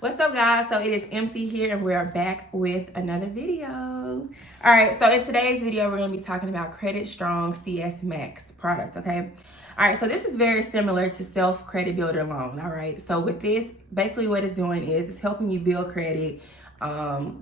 What's up, guys? So it is MC here and we're back with another video. All right, so in today's video we're going to be talking about Credit Strong CS Max product. Okay, all right, so this is very similar to Self Credit Builder Loan. All right, so with this, basically what it's doing is it's helping you build credit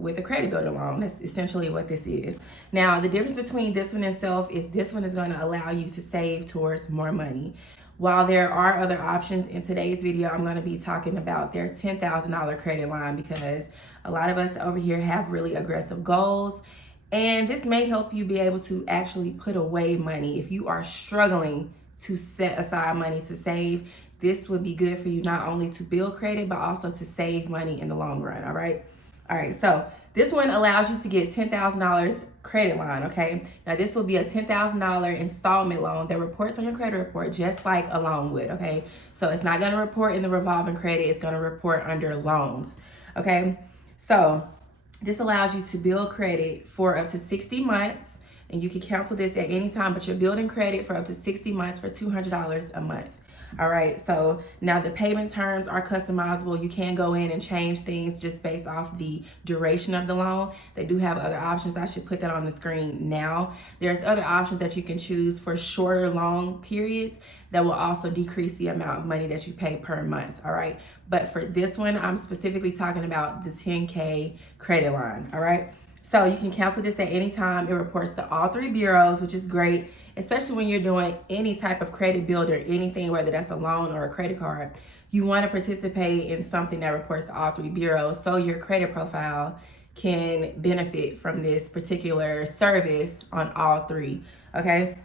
with a credit builder loan. That's essentially what this is. Now, the difference between this one and Self is this one is going to allow you to save towards more money. While there are other options, in today's video, I'm going to be talking about their $10,000 credit line because a lot of us over here have really aggressive goals. And this may help you be able to actually put away money. If you are struggling to set aside money to save, this would be good for you not only to build credit, but also to save money in the long run, all right? All right, so this one allows you to get $10,000 credit line, okay? Now this will be a $10,000 installment loan that reports on your credit report just like a loan would, okay? So it's not gonna report in the revolving credit, it's gonna report under loans, okay? So this allows you to build credit for up to 60 months, and you can cancel this at any time, but you're building credit for up to 60 months for $200 a month. All right, so now the payment terms are customizable. You can go in and change things just based off the duration of the loan. They do have other options. I should put that on the screen now. There's other options that you can choose for shorter long periods that will also decrease the amount of money that you pay per month, all right? But for this one, I'm specifically talking about the 10K credit line, all right? So you can cancel this at any time. It reports to all three bureaus, which is great, especially when you're doing any type of credit builder, anything, whether that's a loan or a credit card. You want to participate in something that reports to all three bureaus so your credit profile can benefit from this particular service on all three, okay?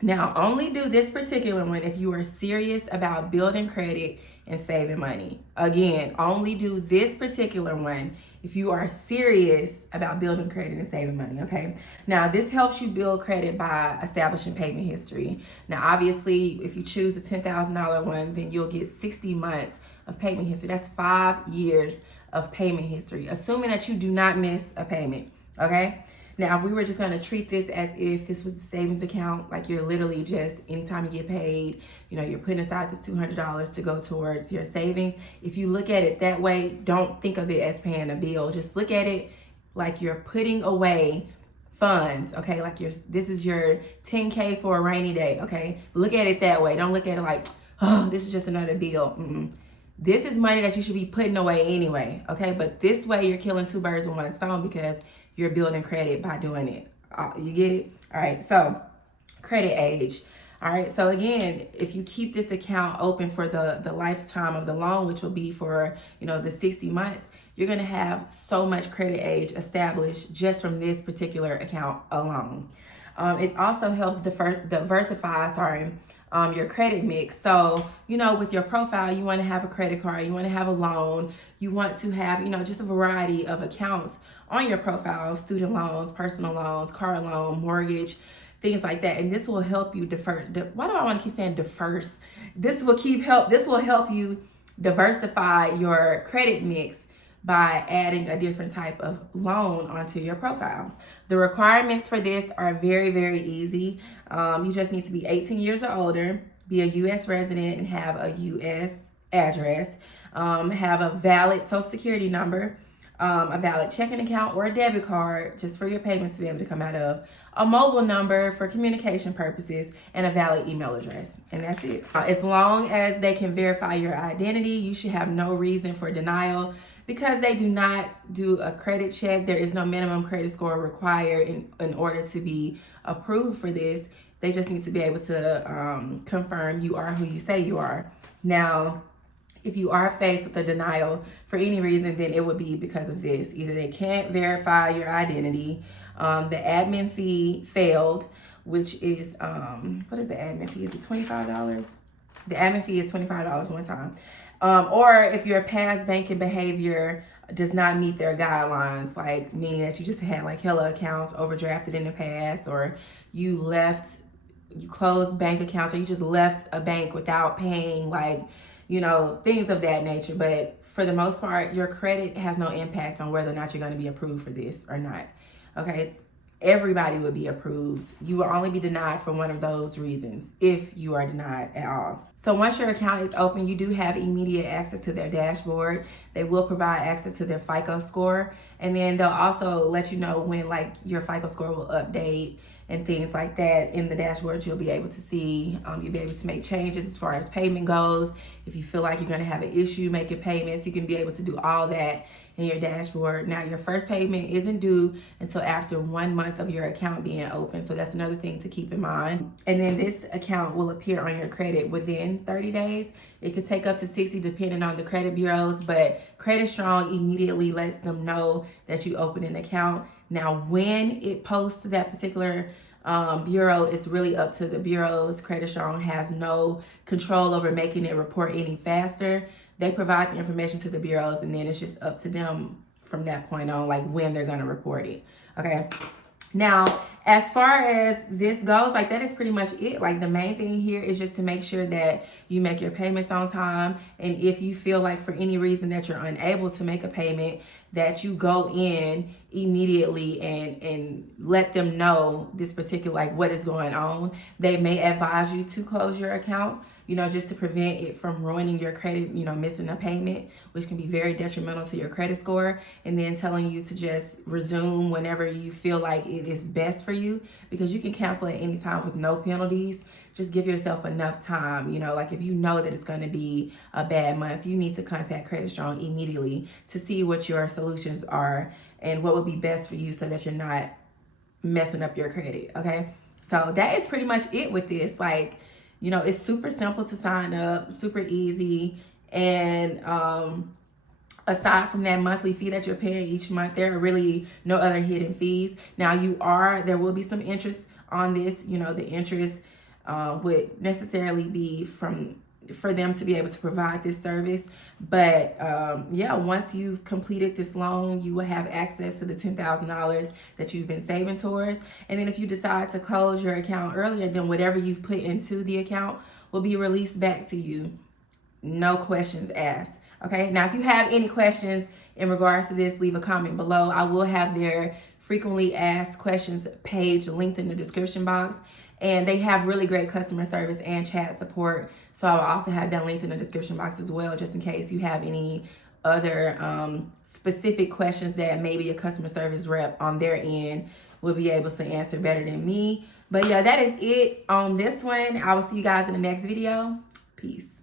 Now, only do this particular one if you are serious about building credit and saving money. Again, only do this particular one if you are serious about building credit and saving money, okay? Now, this helps you build credit by establishing payment history. Now, obviously, if you choose a $10,000 one, then you'll get 60 months of payment history. That's 5 years of payment history, assuming that you do not miss a payment, okay? Now, if we were just gonna treat this as if this was a savings account, like you're literally just, anytime you get paid, you know, you're putting aside this $200 to go towards your savings. If you look at it that way, don't think of it as paying a bill. Just look at it like you're putting away funds, okay? Like this is your 10K for a rainy day, okay? Look at it that way. Don't look at it like, oh, this is just another bill. This is money that you should be putting away anyway, okay? But this way you're killing two birds with one stone because you're building credit by doing it. You get it? All right, so credit age. All right, so again, if you keep this account open for the lifetime of the loan, which will be for, you know, the 60 months, you're gonna have so much credit age established just from this particular account alone. It also helps diversify, your credit mix. So, you know, with your profile, you want to have a credit card, you want to have a loan, you want to have, you know, just a variety of accounts on your profile, student loans, personal loans, car loan, mortgage, things like that. And this will help you why do I want to keep saying diverse? This will help you diversify your credit mix by adding a different type of loan onto your profile. The requirements for this are very, very easy. You just need to be 18 years or older, be a U.S. resident and have a U.S. address, have a valid social security number, a valid checking account or a debit card just for your payments to be able to come out of, a mobile number for communication purposes, and a valid email address. And that's it. As long as they can verify your identity, you should have no reason for denial. Because they do not do a credit check, there is no minimum credit score required in order to be approved for this. They just need to be able to confirm you are who you say you are. Now, if you are faced with a denial for any reason, then it would be because of this. Either they can't verify your identity, the admin fee failed, which is, what is the admin fee? Is it $25? The admin fee is $25 one time. Or if your past banking behavior does not meet their guidelines, like meaning that you just had like hella accounts overdrafted in the past, or you closed bank accounts, or you just left a bank without paying, like, you know, things of that nature. But for the most part, your credit has no impact on whether or not you're going to be approved for this or not. Okay. everybody would be approved. You will only be denied for one of those reasons if you are denied at all. So once your account is open, you do have immediate access to their dashboard. They will provide access to their FICO score, and then they'll also let you know when like your FICO score will update and things like that. In the dashboard, you'll be able to see, you'll be able to make changes as far as payment goes. If you feel like you're gonna have an issue making payments, you can be able to do all that in your dashboard. Now, your first payment isn't due until after 1 month of your account being open. So that's another thing to keep in mind. And then this account will appear on your credit within 30 days. It could take up to 60 depending on the credit bureaus, but Credit Strong immediately lets them know that you opened an account. Now, when it posts to that particular bureau, it's really up to the bureaus. Credit Strong has no control over making it report any faster. They provide the information to the bureaus, and then it's just up to them from that point on, like when they're gonna report it, okay? Now, as far as this goes, like that is pretty much it. Like the main thing here is just to make sure that you make your payments on time. And if you feel like for any reason that you're unable to make a payment, that you go in immediately and let them know this particular, like what is going on. They may advise you to close your account, just to prevent it from ruining your credit, missing a payment, which can be very detrimental to your credit score, and then telling you to just resume whenever you feel like it is best for you, because you can cancel at any time with no penalties. Just give yourself enough time, like if you know that it's going to be a bad month, you need to contact Credit Strong immediately to see what your solutions are and what would be best for you so that you're not messing up your credit, okay? So that is pretty much it with this. Like, it's super simple to sign up, super easy. And aside from that monthly fee that you're paying each month, there are really no other hidden fees. Now there will be some interest on this. The interest would necessarily be for them to be able to provide this service. But once you've completed this loan, you will have access to the $10,000 that you've been saving towards. And then if you decide to close your account earlier, then whatever you've put into the account will be released back to you. No questions asked. Okay, now if you have any questions in regards to this, leave a comment below. I will have their frequently asked questions page linked in the description box. And they have really great customer service and chat support. So I will also have that linked in the description box as well, just in case you have any other specific questions that maybe a customer service rep on their end will be able to answer better than me. But yeah, that is it on this one. I will see you guys in the next video. Peace.